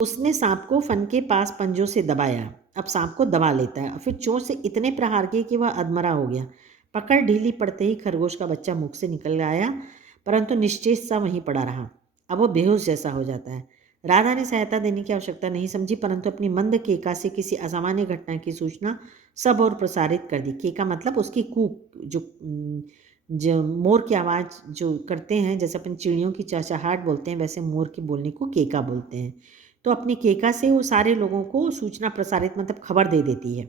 उसने सांप को फन के पास पंजों से दबाया। अब सांप को दबा लेता है और फिर चोंच से इतने प्रहार किए कि वह अधमरा हो गया। पकड़ ढीली पड़ते ही खरगोश का बच्चा मुख से निकल आया, परंतु निश्चेष सा वहीं पड़ा रहा। अब वो बेहोश जैसा हो जाता है। राधा ने सहायता देने की आवश्यकता नहीं समझी, परंतु अपनी मंद केका से किसी असामान्य घटना की सूचना सब और प्रसारित कर दी। केका मतलब उसकी कूक, जो मोर की आवाज़ जो करते हैं, जैसे अपन चिड़ियों की चहचहाहट बोलते हैं, वैसे मोर के बोलने को केका बोलते हैं। तो अपनी केका से वो सारे लोगों को सूचना प्रसारित मतलब खबर दे देती है।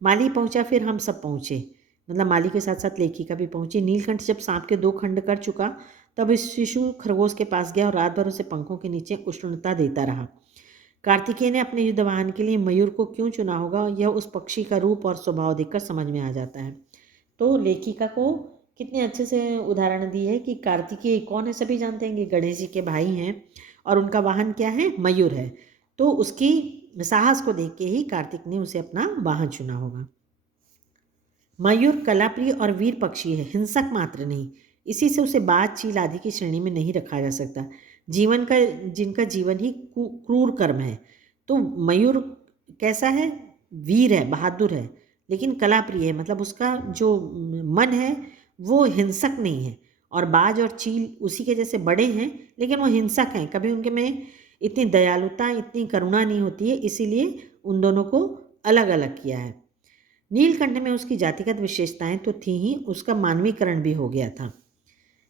माली पहुंचा, फिर हम सब पहुंचे, मतलब माली के साथ साथ लेखिका भी पहुंची। नीलकंठ जब सांप के 2 खंड कर चुका, तब इस शिशु खरगोश के पास गया और रात भर उसे पंखों के नीचे उष्णता देता रहा। कार्तिकेय ने अपने युद्ध वाहन के लिए मयूर को क्यों चुना होगा, यह उस पक्षी का रूप और स्वभाव देखकर समझ में आ जाता है। तो लेखिका को कितने अच्छे से उदाहरण दी है कि कार्तिकेय कौन है, सभी जानते हैं कि गणेश जी के भाई हैं और उनका वाहन क्या है, मयूर है। तो उसकी साहस को देख के ही कार्तिक ने उसे अपना वाहन चुना होगा। मयूर कलाप्रिय और वीर पक्षी है, हिंसक मात्र नहीं। इसी से उसे बाज, चील आदि की श्रेणी में नहीं रखा जा सकता, जिनका जीवन ही क्रूर कर्म है। तो मयूर कैसा है, वीर है, बहादुर है, लेकिन कलाप्रिय है, मतलब उसका जो मन है वो हिंसक नहीं है। और बाज और चील उसी के जैसे बड़े हैं, लेकिन वो हिंसक हैं, कभी उनके में इतनी दयालुता, इतनी करुणा नहीं होती है, इसीलिए उन दोनों को अलग अलग किया है। नीलकंठ में उसकी जातिगत विशेषताएं तो थी ही, उसका मानवीकरण भी हो गया था।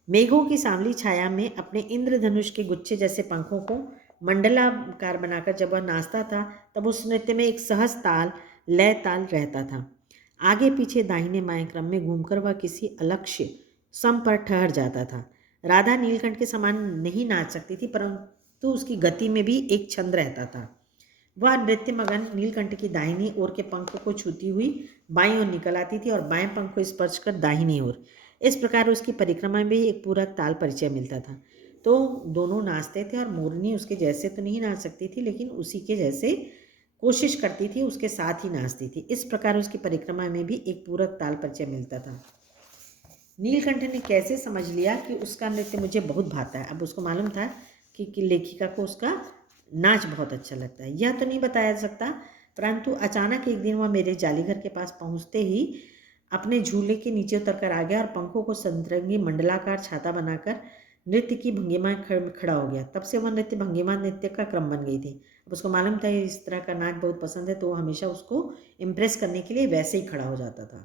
मेघों की सांवली छाया में अपने इंद्रधनुष के गुच्छे जैसे पंखों को मंडलाकार बनाकर जब वह नाचता था, तब उस नृत्य में एक सहज ताल, लय ताल रहता था। आगे पीछे दाहिने बाएं क्रम में घूमकर वह किसी अलक्ष्य सम पर ठहर जाता था। राधा नीलकंठ के समान नहीं नाच सकती थी, परंतु उसकी गति में भी एक छंद रहता था। वह नृत्य मगन नीलकंठ की दाहिनी ओर के पंख को छूती हुई बाईं ओर निकल आती थी और बाएं पंख को स्पर्श कर दाहिनी ओर। इस प्रकार उसकी परिक्रमा में भी एक पूरक ताल परिचय मिलता था। तो दोनों नाचते थे और मोरनी उसके जैसे तो नहीं नाच सकती थी, लेकिन उसी के जैसे कोशिश करती थी, उसके साथ ही नाचती थी। इस प्रकार उसकी परिक्रमा में भी एक पूरक ताल परिचय मिलता था। नीलकंठ ने कैसे समझ लिया कि उसका नृत्य मुझे बहुत भाता है। अब उसको मालूम था कि लेखिका को उसका नाच बहुत अच्छा लगता है, यह तो नहीं बताया जा सकता, परंतु अचानक एक दिन वह मेरे जालीघर के पास पहुंचते ही अपने झूले के नीचे उतर कर आ गया और पंखों को संतरंगी मंडलाकार छाता बनाकर नृत्य की भंगिमा खड़ा हो गया। तब से वह नृत्य भंगिमा नृत्य का क्रम बन गई थी। अब उसको मालूम था इस तरह का नाच बहुत पसंद है, तो वो हमेशा उसको इम्प्रेस करने के लिए वैसे ही खड़ा हो जाता था।